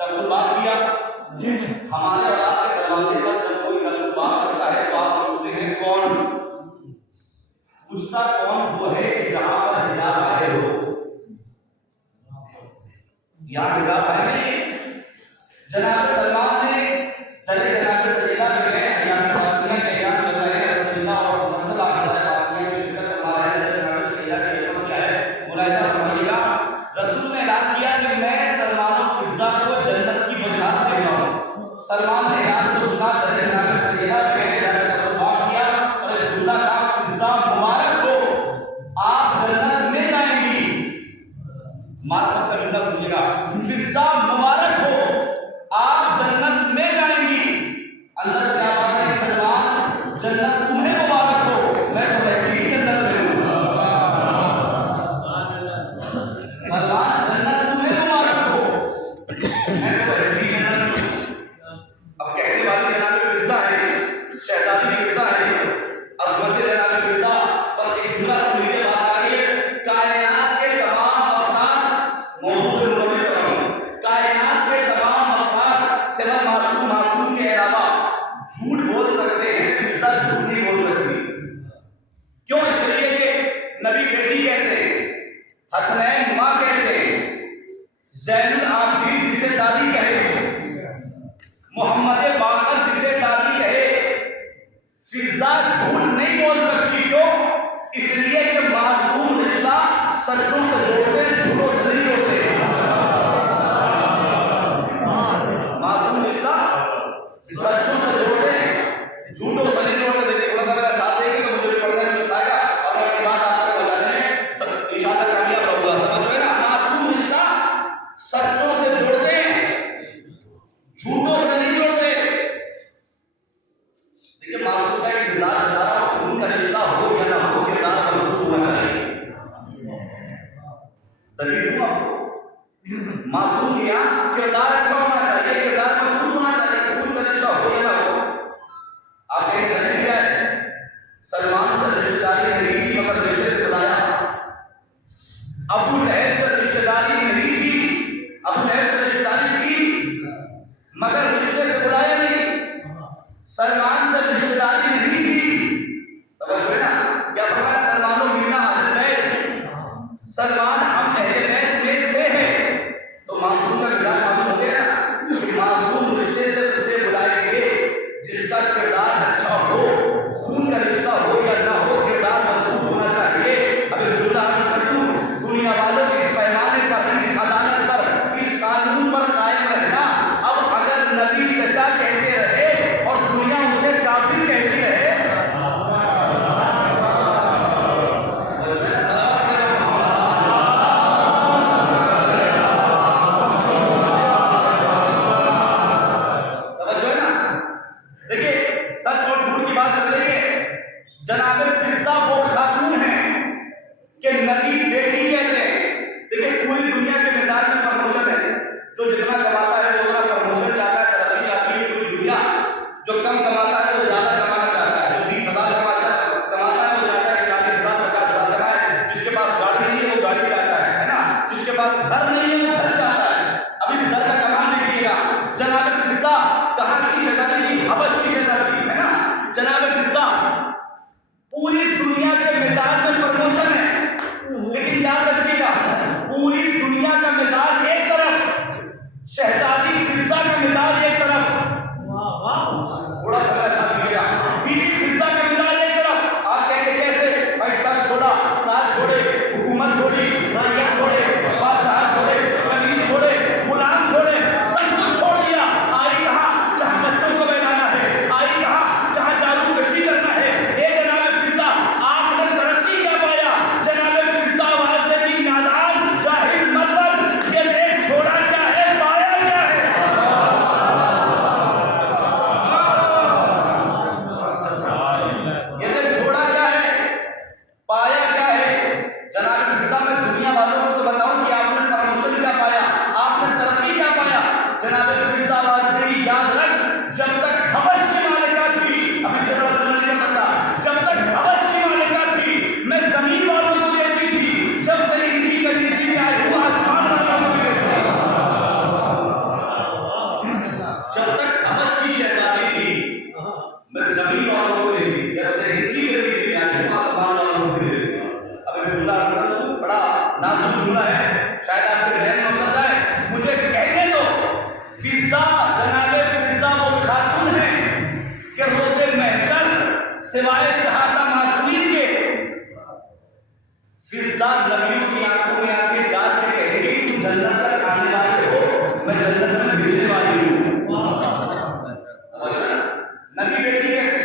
तकल्लुबात किया। हमारे और आपके दरवाजे पर जब कोई तकल्लुबात करता है तो आप पूछते हैं कौन? पूछता कौन वो है कि जहां पर हिजाब आए हो। यहाँ हिजाब आए नहीं। जनाब सलमान ने दरे जनाब सलीला में गए, यहाँ फातिमा के यहाँ चल रहे हैं, अल्हम्दुलिल्लाह, और मुसलसल आप फातिमा में शिरकत फरमा रहे हैं। जनाब सलीला की इल्म क्या है, मुलाहिजा फरमाइएगा। रसूल ने ऐलान किया कि मैं सलमान और फिज़ा को जन्नत की बशारत दे रहा हूँ। सलमान ने ऐलान को सुना, दरे जनाब सलीला में गए, तकल्लुबात किया और एक जुमला कहा, फिज़ा मुबारक हो, आप जन्नत में जाएंगी। मार्फत का जुमला सुनिएगा, फिज़ा मुबारक हो, आप जन्नत में जाएंगी। अंदर से आवाज आई, सलमान जन्नत तुम्हें मुबारक हो, मैं तो रहती ही जन्नत में हूं। सलमान जन्नत तुम्हें मुबारक हो, मैं तो रहती ही जन्नत में हूं। अब कहने वाली जनाब फिज़ा है, शहजादी की फिज़ा है, अज़मत जनाब फिज़ा। बस एक जुमला सुन लीजिए, बात आ रही है। कायनात के तमाम अफराद, मौजूद मुबलिग कर रहा हूं, कायनात के तमाम अफराद सिवा मासूम के अलावा झूठ बोल सकते हैं, फिज़ा झूठ नहीं बोल सकती। क्यों? इसलिए कि नबी बेटी कहते हैं, हसनैन मां कहते हैं, ज़ैनुल आबिदीन जिसे दादी कहे, मोहम्मद बाकर जिसे दादी कहे, फिज़ा झूठ नहीं बोल सकती। क्यों? इसलिए कि मासूम रिश्ता सच्चों से जोड़ते हैं, झूठों से नहीं जोड़ते। मासूम रिश्ता सच्चों से जोड़ते हैं, झूठों से नहीं जोड़ते। देखिए थोड़ा सा मेरा साथ देंगे तो मुझे भी पढ़ना नहीं आएगा और मैं अपनी बात आपको पहुंचाने में इंशाअल्लाह कामयाब रहूंगा। तो जो है ना, मासूम रिश्ता सच्चों से जोड़ते हैं, झूठों से नहीं जोड़ते। देखिए मासूम का एक मिजाज दारा खून का रिश्ता हो या ना हो, किरदार मजबूत होना चाहिए। दलील दूं आपको, मासूम के यहाँ किरदार अच्छा होना चाहिए, किरदार मजबूत होना चाहिए, खून का रिश्ता हो या ना हो। आप कहीं दलील क्या है? सलमान से रिश्तेदारी नहीं की मगर रिश्ते से बुलाया। अबू लहब से रिश्तेदारी नहीं की, अबू लहब से रिश्तेदारी की मगर रिश्ते से बुलाया नहीं। सलमान से रिश्तेदारी नहीं की, तब जो है ना क्या फरमाया, सलमानो मिन्ना अहले बैत, सलमान हम अहले बैत में से है। तो मासूम का मिजाज मालूम हो गया कि मासूम रिश्ते से उसे बुलाएंगे जिसका किरदार अच्छा हो, खून का रिश्ता हो या ना हो, किरदार मजबूत होना चाहिए। अब एक जुमला अर्ज कर दूं, दुनिया वालों इस पैमाने पर, इस अदालत पर, इस कानून पर कायम रहना। अब अगर नबी चचा कहते रहे और दुनिया उसे काफिर कहती रहे, जो जितना कमाता है वो अपना प्रमोशन चाहता है, तरक्की चाहती है पूरी दुनिया। जो कम कमाता है वो ज्यादा कमाना चाहता है, जो 20,000 कमाता है वो चाहता है 40,000 50,000 कमाए। जिसके पास गाड़ी नहीं है वो गाड़ी चाहता है ना, जिसके पास घर नहीं है वो घर चाहता है। अब इस घर का कमाल देखिएगा, जनाब फिज़ा कहाँ की शहजादी थी, हबश की शहजादी है ना। जनाब फिज़ा पूरी दुनिया के मिजाज में प्रमोशन है, लेकिन याद रखिएगा पूरी दुनिया का मिजाज एक तरफ, शहजादी फिज़ा का मिजाज एक तरफ। थोड़ा सा साथ मिलेगा, बीवी फिज़ा का मिजाज एक तरफ। आप कहेंगे कैसे? भाई कर छोड़ा, कार छोड़े, हुकूमत छोड़ी, रैयत छोड़े, बादशाह छोड़े, कलीग छोड़े, गुलाम छोड़े, सब कुछ छोड़ दिया। आई कहाँ? जहाँ बच्चों को बहलाना है, आई कहाँ? जहाँ जारूकशी करना है। ए जनाब फिज़ा, आपने तरक्की क्या पाया? जनाब फिज़ा आवाज देगी, नादान जाहिल मत बन, ये देख छोड़ा क्या है, पाया क्या है। ये देख छोड़ा क्या है, पाया क्या है। जनाब फिज़ा मैं दुनिया वालों को तो बताऊं कि आपने प्रमोशन क्या पाया, आपने तरक्की क्या पाया। जनाब फिज़ा आवाज देगी, याद रख जब तक हबश की मालिका थी, अब इससे बड़ा जुमला नहीं करता, जब तक हबश की मालिका थी मैं जमीन वालों को देती थी, जब से इनकी कलीसिया में आई हूं आसमान वालों को देती हूं। कर दूं, बड़ा नाजुक जुमला है, शायद आपके जहन में उतर जाए। मुझे कहने दो, फिजा जनाबे फिजा वो खातून है कि रोजे महशर सिवाय चाहता मासूमीन के फिजा नबियों की आंखों में आंखें डाल के कहेगी तुम जन्नत तक आने वाले हो, मैं जन्नत में भेजने वाली हूँ। नबी बेटी कहते,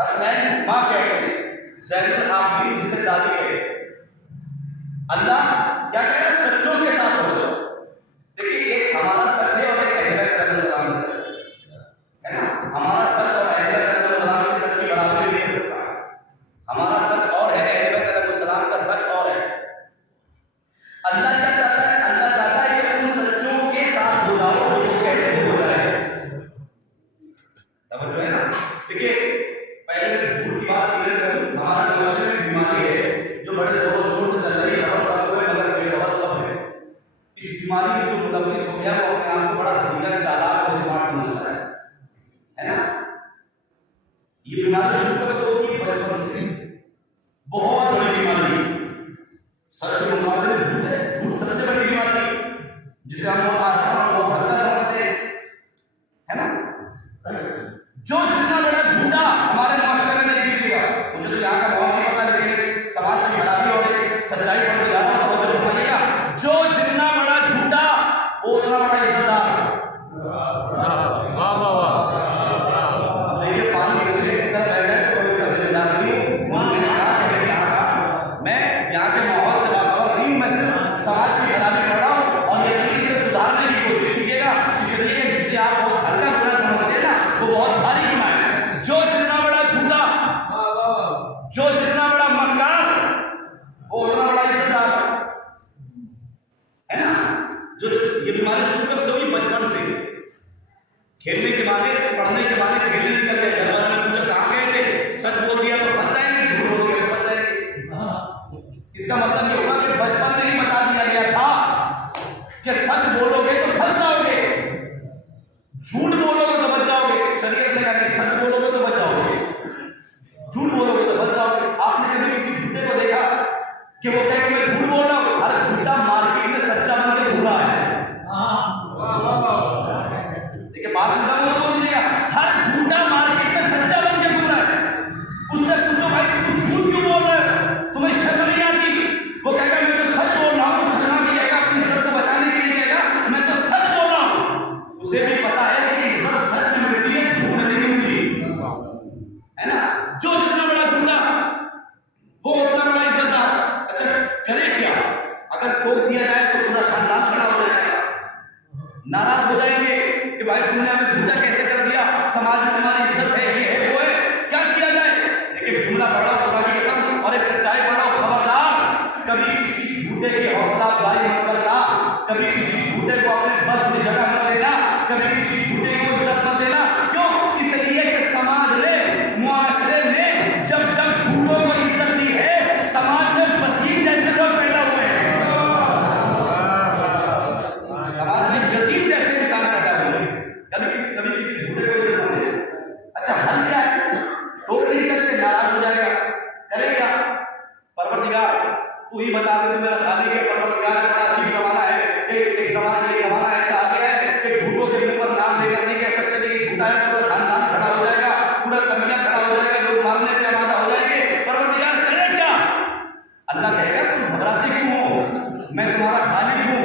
हसनैन माँ कहते, ज़ैनुल आबिदीन जिसे दादी कहते। अल्लाह क्या कह रहा है? सच्चों के साथ बोलो। देखिए, एक हमारा सच है और एक अहले करम सलाम का सच है ना। हमारा सच और अहले करम सलाम के सच की बराबरी नहीं हो सकता। हमारा सच और है, अहले करम सलाम का सच और है। अल्लाह क्या चाहता है? अल्लाह चाहता है कि तुम सच्चों के साथ हो जाओ, जो तुम कहते हो जाए। तवज्जो है ना। देखिए, पहले मैं झूठ की बात क्लियर करूं। हमारे माशरे में बीमारी है जो बड़े जोरों शोर से चल रही है, खबर सब है मगर बेखबर सब है। इस बीमारी में जो मुलविस हो गया वो अपने आप को बड़ा जीवत, चालाक और स्मार्ट समझता है ना। ये बीमारी शुरू कब से होती है? बचपन से। बहुत बड़ी बीमारी, सच के मुकाबले में झूठ है। झूठ सबसे बड़ी बीमारी जिसे हम लोग आसान और बहुत हल्का समझते हैं, है ना। जो जितना बड़ा झूठा हमारे माशरे में नहीं लीजिएगा, मुझे तो यहाँ का माहौल नहीं पता, लेकिन समाज की खराबी और सच्चाई पर जा रहा हूँ तो बताइएगा, जो जितना बड़ा झूठा वो उतना बड़ा इज्जतदार। वाह वाह वाह। देखिए, पानी किसी की तरह बह जाए तो उसका जिम्मेदार नहीं हूँ। मैंने कहा कि मैं यहाँ का, मैं यहाँ के माहौल से बाखबर नहीं हूँ, मैं सिर्फ समाज की खराबी कर रहा हूँ और ये इसे सुधारने की कोशिश कीजिएगा। इसलिए जिसे आप बहुत हल्का बुरा समझते हैं ना, वो बहुत भारी गुनाह है। जो जितना बड़ा झूठा, जो जितना बड़ा मक्कार, वो उतना बड़ा इज्जतदार, है ना। जो ये बीमारी शुरू कब से हुई? बचपन से। खेलने के बहाने, पढ़ने के बहाने खेलने निकल गए, घर वालों ने पूछा कहाँ गए थे, सच बोल दिया तो बच जाएंगे, झूठ बोल दिया तो बच जाएंगे। इसका मतलब ये होगा कि बचपन में ही बता दिया गया था कि सच बोलोगे तो फंस जाओगे, झूठ बोलोगे तो बच जाओगे। शरीयत ने कहा सच बोलोगे तो बच जाओगे, झूठ बोलोगे तो बच जाओगे। आपने कभी किसी झूठे को देखा कि वो कहे कि मैं झूठ बोल रहा हूँ? हर झूठा मार्केट में सच्चा बन के घूम रहा है। देखिए, बात में दम बोल दीजिएगा, हर झूठा मार्केट में सच्चा बन के घूम रहा है। उससे पूछो भाई तुम झूठ क्यों बोल रहे हो, तुम्हें शर्म नहीं आती? वो कहेगा मैं तो सच बोल रहा हूँ। शर्मा की जगह अपनी इज्जत को बचाने के लिए कहेगा मैं तो सच बोल रहा हूँ। उसे भी पता है कि इज्जत सच में मिलती है, झूठ में नहीं मिलती, है ना। जो जितना बड़ा झूठा वो उतना बड़ा इज्जतदार। अच्छा, करे क्या? अगर टोक दिया जाए तो पूरा खानदान खड़ा हो जाएगा, नाराज हो जाएंगे कि भाई तुमने हमें झूठा कैसे कर दिया, समाज में हमारी इज्जत है, ये है वो है, क्या किया जाए? देखिए, जुमला पढ़ा खुदा की कसम और एक सच्चाई पढ़ा, खबरदार कभी किसी झूठे की हौसला अफजाई मत करना, कभी किसी झूठे को अपने बस में जगह मत देना, कभी किसी झूठे को इज्जत मत देना। क्यों? इसलिए कि समाज ने, मुआशरे ने जब जब झूठों को इज्जत दी है, समाज में वसीम जैसे लोग पैदा हुए हैं, समाज में वसीम जैसे इंसान पैदा हुए हैं। कभी किसी झूठे को इज्जत मत देना। अच्छा, हल क्या है? रोक नहीं सकते, नाराज हो जाएगा, करे क्या? परवरदिगार तू ही बता दे, मेरा खालिक है, परवरदिगार बड़ा अजीब जमाना है। एक जमाना ऐसा आ गया है कि झूठों के मुंह पर नाम लेकर नहीं कह सकते कि ये झूठा है, पूरा खानदान खड़ा हो जाएगा, पूरा कबीला खड़ा हो जाएगा, लोग मारने पे आमादा हो जाएंगे। परवरदिगार करे क्या? अल्लाह कहेगा तुम घबराते क्यों हो? मैं तुम्हारा खालिक हूँ,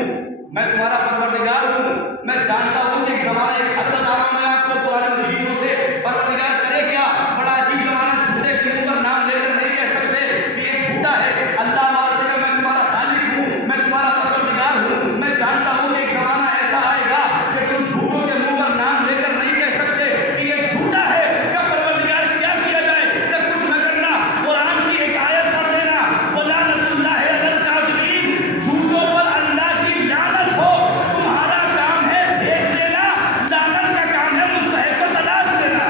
मैं तुम्हारा परवरदिगार हूँ, मैं जानता हूँ कि एक जमाना, एक हद बता रहा हूँ मैं आपको पुराने मजीदियों से। परवरदिगार करे क्या? बड़ा अजीब जमाना, झूठे के मुंह पर नाम लेकर नहीं कह सकते कि ये झूठा है। अल्लाह मारते हैं मैं तुम्हारा खालिक हूँ, मैं तुम्हारा परवरदिगार हूँ, मैं जानता हूँ कि एक जमाना ऐसा आएगा कि तुम झूठों के मुंह पर नाम लेकर नहीं कह सकते कि ये झूठा है। क्या परवरदिगार क्या किया जाए? क्या कुछ न करना, कुरान की एक आयत पढ़ देना, वलानतुल्लाहि अलल काज़िबीन, झूठों पर अल्लाह की लानत हो। तुम्हारा काम है भेज देना, लानत का काम है मुस्तहिक को तलाश देना।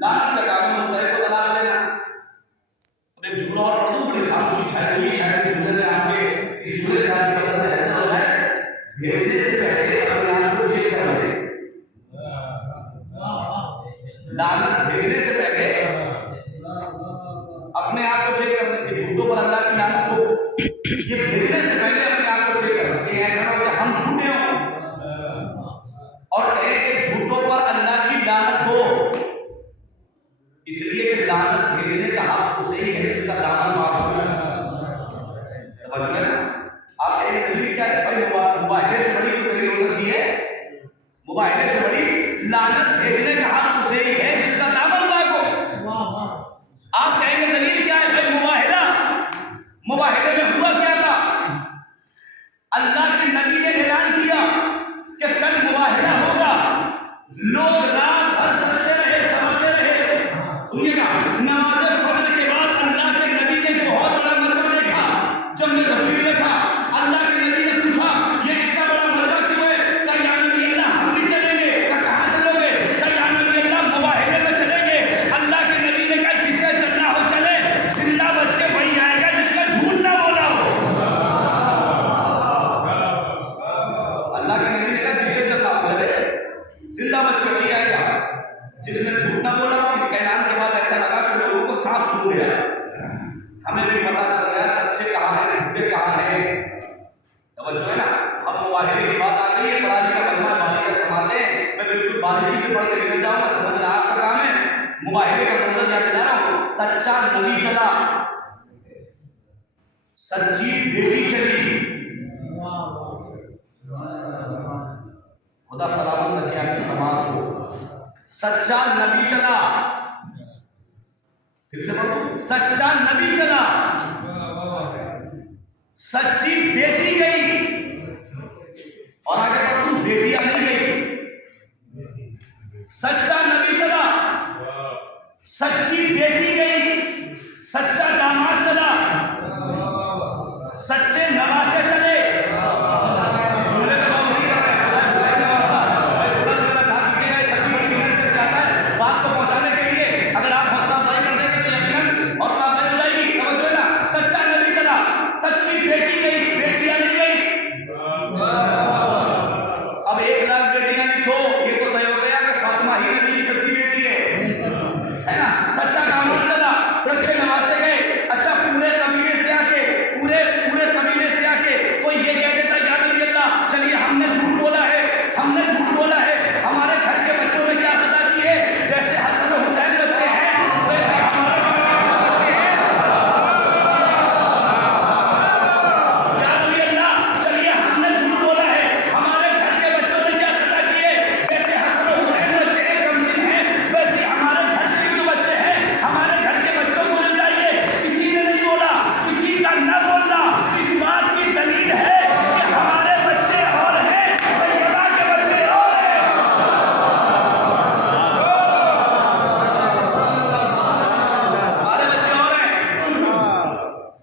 लानत का काम है मुस्तहिक को तलाश लेना। अब एक जुमला और पढ़ दूं, बड़ी खामोशी छाई हुई, शायद इस जुमले में आपके, इस जुमले से आपके बदन में हलचल हो जाए। भेजने से पहले अपने आप को चेक कर लें। लानत भेजने से पहले अपने आप को चेक करना कि झूठों पर अल्लाह की लानत हो। ये भेजने से पहले अपने आप को चेक करना कि ऐसा ना हो कि हम झूठे हों और कहें कि झूठों पर अल्लाह की लानत हो। इसलिए कि लानत भेजने का हक उसे ही है जिसका दामन माफ हो। समझ रहे हैं आप? एक दलील क्या है भाई? मुबाहिले से बड़ी कोई दलील हो सकती है? मुबाहिले से बड़ी लानत भेजने का हक उसे ही है जिसका दामन माफ हो। आप कहेंगे दलील क्या है भाई? मुबाहिले में हुआ क्या था? अल्लाह के नबी ने ऐलान किया कि कल मुबाहिला होगा। लोग रात भर सजते रहे, समझते रहे। सुनिएगा, नमाज़ फजर के बाद अल्लाह के नबी ने बहुत बड़ा मलबा देखा। जब ने तस्वीर देखा, अल्लाह के नबी ने पूछा ये इतना बड़ा मलबा क्यों है? कहा या नबी अल्लाह हम भी चलेंगे। कहाँ चलोगे? कहा या नबी अल्लाह मुबाहिले में चलेंगे। अल्लाह के नबी ने कहा जिससे चलना हो चले, जिंदा बच के वही आएगा जिसका झूठ ना बोला हो। अल्लाह के नबी ने कहा जिससे चलना हो चले, जिंदा बच के वही आएगा जिसने झूठ ना बोला। इस ऐलान के बाद ऐसा लगा कि लोगों को साफ सूझ गया, हमें भी पता चल गया सच्चे कहाँ हैं झूठे कहाँ हैं। तवज्जो है ना? अब मुबाहिले की बात आ गई है, बड़ा जी का मलबा बारीकी से समाते हैं। मैं बिल्कुल बारीकी से पढ़ के निकल जाऊंगा, समझना आपका काम है। मुबाहिले का मंजर जाके जा रहा हूँ। सच्चा नबी चला, सच्ची बेटी चली। खुदा सलामत रखे आपकी समाज को। सच्चा नबी चला, फिर से बोलो, सच्चा नबी चला, सच्ची बेटी गई और आगे बढ़ो, बेटियां नहीं गई। सच्चा नबी चला, सच्ची बेटी गई, सच्चा दामाद चला, सच्चे नवासे चले। बात को पहुंचाने के लिए अगर आप हौसला अफजाई कर देंगे तो यकीनन हौसला अफजाई हो जाएगी। समझो ना, सच्चा नबी चला, सच्ची बेटी गई, बेटियां नहीं गई। अब 1 लाख बेटियां लिखो, ये तो तय हो गया कि फातिमा ही नबी की सच्ची बेटी है ना? सच्चा दामाद चला, सच्चे नवासे गए। अच्छा, पूरे कबीले से आके कोई ये कह देता या नबी अल्लाह चलिए हमने झूठ बोला है, हमारे घर के बच्चों ने क्या सजा की है? जैसे हसन और हुसैन बच्चे हैं वैसे हमारे बच्चे हैं। या नबी अल्लाह चलिए हमने झूठ बोला है, हमारे घर के बच्चों ने क्या सजा की है? जैसे हसन और हुसैन बच्चे हैं, कमसिन हैं, वैसे हमारे घर के भी जो बच्चे हैं, हमारे घर के बच्चों को ले जाइए। किसी ने नहीं बोला, किसी का न बोलना इस बात की दलील है कि हमारे बच्चे और हैं, सैयदा के बच्चे और हैं। हमारे बच्चे और हैं,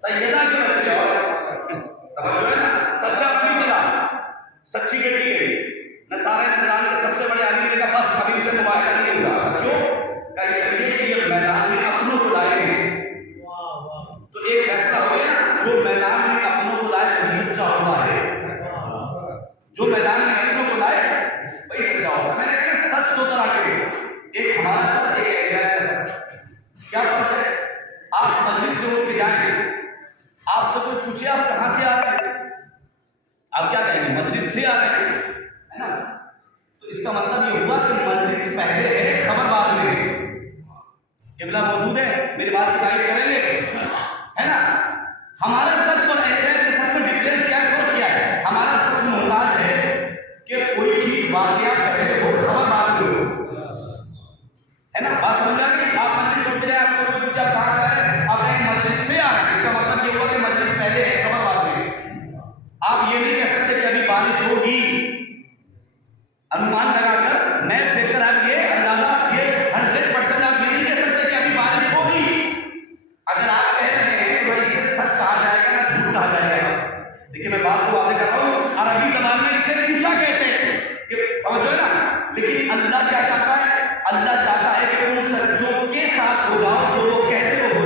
सैयदा के बच्चे और हैं। समझो है ना? सच्चा नबी चला, सच्ची बेटी गई। नसारे नजरान के सबसे बड़े आलिम ने कहा बस अभी इनसे मुबाहिला नहीं होगा। क्यों? कहा इसलिए कि ये मैदान में अपनों को लाए हैं। तो एक फैसला हो गया, जो मैदान में अपनों को लाए वही सच्चा होता है। जो मैदान में अपनों को लाए वही सच्चा होता है। मैंने कहा सच 2 तरह के, एक हमारा सच, एक एरिया का सच। क्या फर्क है? आप मजलिस से उठ के जाएंगे, आपसे कोई पूछे आप कहां से आ रहे हैं, आप क्या कहेंगे? मजलिस से आ रहे हैं, है ना? तो इसका मतलब ये हुआ कि मजलिस पहले है, खबर बाद में है। किबला मौजूद है, मेरी बात की तारीफ करेंगे, है ना? हमारा सच और एरिया के सच में डिफरेंस क्या है, फर्क क्या है? हमारा सच मोहताज है कि कोई चीज वाकया पहले हो, खबर बाद में हो, है ना? बात समझ आ गई? आप मजलिस से गए, आपसे कोई पूछा कहां से आ रहे हैं, आप एक मजलिस से आ रहे हैं, इसका मतलब ये हुआ कि मजलिस पहले है, खबर बाद में। आप ये नहीं कह सकते कि अभी बारिश होगी, अनुमान लगाकर मैप देखकर आप ये अंदाजा, ये 100% आप ये नहीं कह सकते कि अभी बारिश होगी। अगर आप कह रहे हैं तो इसे सच कहा जाएगा ना झूठ कहा जाएगा? देखिए मैं बात को वाज़ेह कर रहा हूँ, अरबी ज़बान में इसे निशा कहते हैं कि समझो ना। लेकिन अल्लाह क्या चाहता है? अल्लाह चाहता है कि उन सच्चों के साथ हो जाओ जो वो कहते हो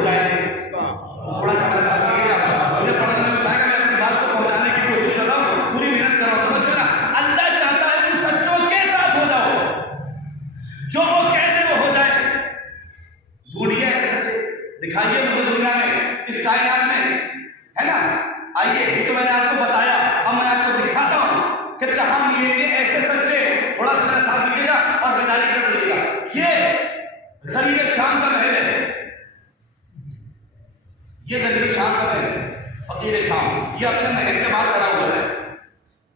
दिखाइए मुझे दुनिया में, इस कायनात में, है ना। आइए, ये तो मैंने आपको बताया, अब मैं आपको दिखाता हूं कि कहां मिलेंगे ऐसे सच्चे। थोड़ा सा मेरा साथ दीजिएगा और बेदारी कर दीजिएगा। ये गरीब शाम का महल है, ये गरीब शाम का महल है, फकीर शाम, ये अपने महल के बाहर खड़ा हुआ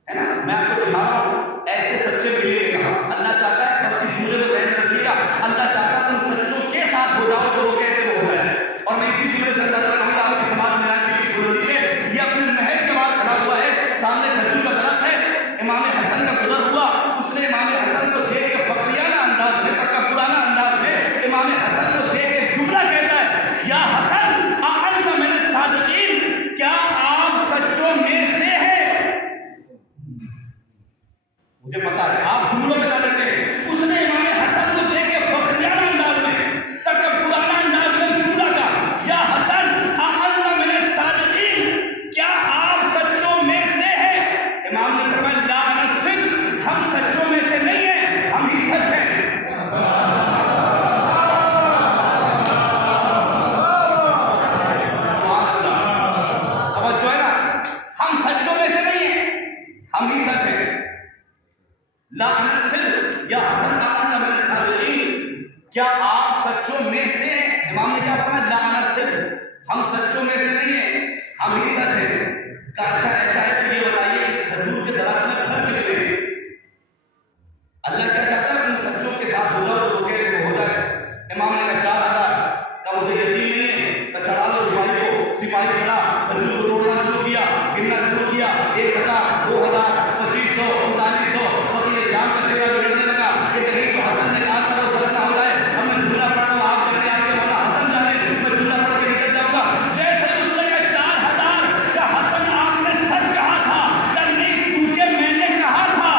है ना। मैं आपको दिखा रहा हूं ऐसे सच्चे मिलेंगे कहां। अल्लाह चाहता है, बस इस जुमले को ध्यान रखिएगा, अल्लाह चाहता है तुम सच्चों के साथ हो जाओ, जो वो कहते वो हो जाए। और मैं इसी जुमले से अंदाजा लगाऊंगा आपके समाज में आज की बुलंदी में, ये अपने महल के बाहर खड़ा हुआ है, सामने खजूर का दरख्त है। इमाम हसन का गुजर हुआ, उसने इमाम हसन को देख के फखरियाना अंदाज में, तकब्बुराना अंदाज में इमाम हसन को देख के जुमला कहता है, या हसन अअंत मिन सादिकीन, क्या आप सच्चों में से हैं। मुझे पता है आप जुमलों में डाल देते हैं, उसने इमाम हसन को देख के फखरियाना अंदाज में, तकब्बुराना अंदाज में जुमला का, या हसन अअंत मिन सादिकीन, क्या आप सच्चों में से हैं। इमाम ने फरमाया ला अना सिद्क, हम सच्चों में से नहीं हैं, हम ही सच हैं। सुभान अल्लाह, अब जो है ना, हम सच्चों में से नहीं हैं, हम ही सच हैं। ला अना सिद्क या हसन अअंत मिन सादिकीन, क्या आप सच्चों में से हैं। इमाम ने क्या फरमाया ला अना सिद्क, हम सच्चों में से नहीं हैं, हम ही सच हैं। का अच्छा ऐसा है कि ये बताइए इस खजूर के दरख्त में फल कितने हैं। अल्लाह क्या चाहता है, उन सच्चों के साथ हो जाओ, जो वो कहते वो हो जाए। इमाम ने कहा 4000 का मुझे यकीन नहीं है, तो चढ़ा लो सिपाही को। सिपाही चढ़ा, खजूर को तोड़ना शुरू किया, गिनना शुरू किया, 1000, 2000, 2500, 3900, फकीर शाम का चेहरा बिगड़ने लगा। ये कहीं तो हसन ने कहा था वो सच ना हो जाए, अब मैं जुमला पढ़ रहा हूं, आप जाने, आपके मौला हसन जाने, मैं जुमला पढ़ के निकल जाऊंगा। जैसे ही उसने कहा 4000 का, हसन आपने सच कहा था या नहीं, चूंकि मैंने कहा था।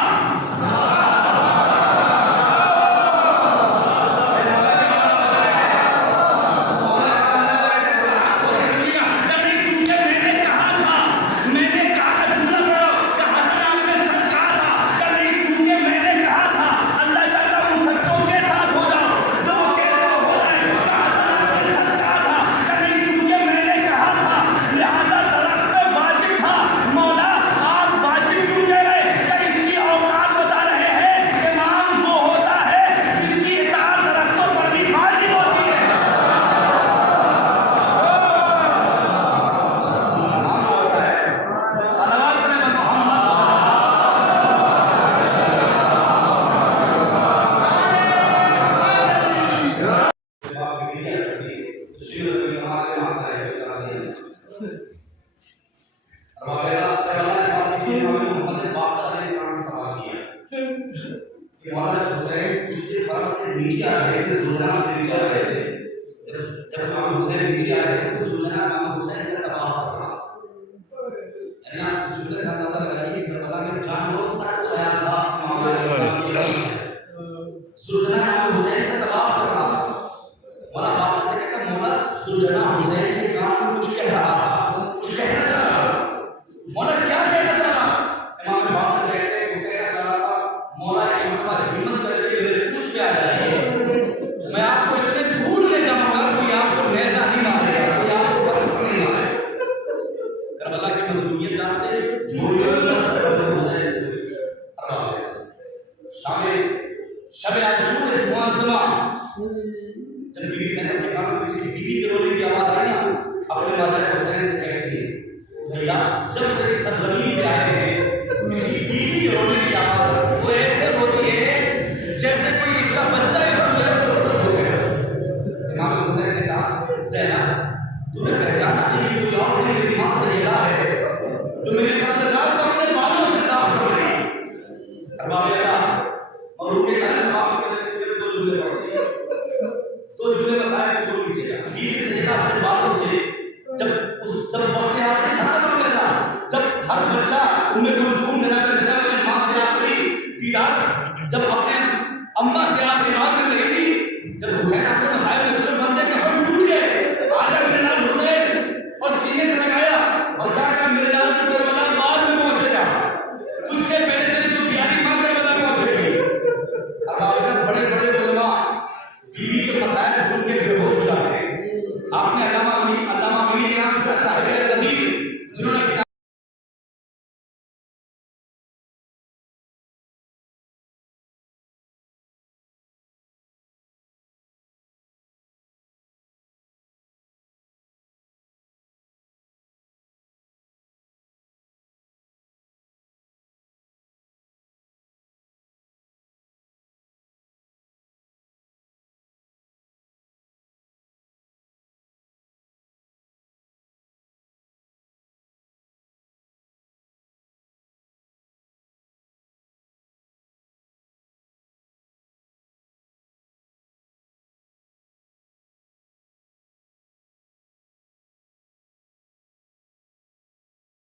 नीचे आ रहे थे, सुल्तान से नीचे आ रहे थे। जब इमाम हुसैन नीचे आ रहे थे, सुल्तान इमाम हुसैन का तवाफ कर रहा है ना। सुल्तान से अंदाजा लगाइए करबला में जानवरों तक ख्यालात सुल्तान इमाम हुसैन का तवाफ कर रहा था। वाला बाप से कहता मौला सुल्तान हुसैन के काम में कुछ कह रहा था, कुछ कहना चाह रहा था। मौला क्या कहना चाह रहा। इमाम बाप कहते हैं वो कहना चाह रहा था, मौला एक बार हिम्मत करके मेरे कुछ क्या जाएगी, मैं आपको इतने दूर ले जाऊंगा, कोई आपको नेज़ा नहीं मारेगा, कोई आपको पत्थर नहीं मारेगा। करबला की मजलूमियत जानते हैं, शब आशूर मुअज़्ज़मा, जब बीवी ज़ैनब के कान में किसी बीवी के रोने की आवाज आई ना, अपने वालिद हुसैन से कहती है भैया जब से इस सरजमीन पे आए हैं किसी बीवी के रोने की आवाज वो ऐसे रोती है जैसे कोई इसका बच्चा इस दुनिया से रुखसत हो गया। इमाम हुसैन ने कहा ज़ैनब तुम्हें पहचाना कि कोई और नहीं, मेरी मां सैयदा है जो मेरे कत्लेगार को अपने बालों से साफ कर रही है। और उनके सारे समाप्त करने से पहले दो जुमले पढ़ते हैं, दो जुमले मसाइल को सुन लीजिएगा। बीवी सैयदा अपने बालों से जब वक्त आखिर खत्म हो गया, जब हर बच्चा उम्मे कुलसूम के